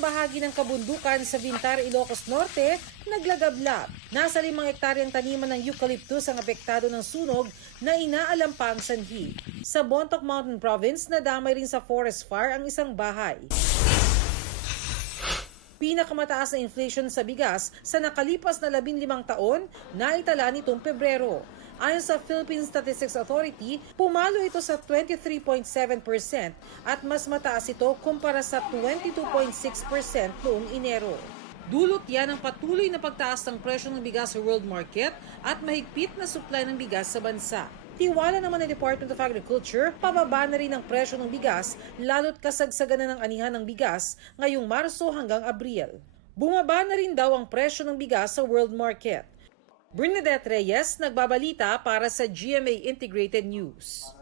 bahagi ng kabundukan sa Vintar, Ilocos Norte, naglagablab. Nasa 5 hektaryang taniman ng eucalyptus ang apektado ng sunog na inaalam pa ang sanhi. Sa Bontoc Mountain Province, nadamay rin sa forest fire ang isang bahay. Pinakamataas na inflation sa bigas sa nakalipas na 15 taon na itala nitong Pebrero. Ayon sa Philippine Statistics Authority, pumalo ito sa 23.7% at mas mataas ito kumpara sa 22.6% noong Enero. Dulot yan ang patuloy na pagtaas ng presyo ng bigas sa world market at mahigpit na supply ng bigas sa bansa. Tiwala naman ng Department of Agriculture, pababa na rin ang presyo ng bigas lalo't kasagsagan na ng anihan ng bigas ngayong Marso hanggang Abril. Bumaba na rin daw ang presyo ng bigas sa world market. Bernadette Reyes, nagbabalita para sa GMA Integrated News.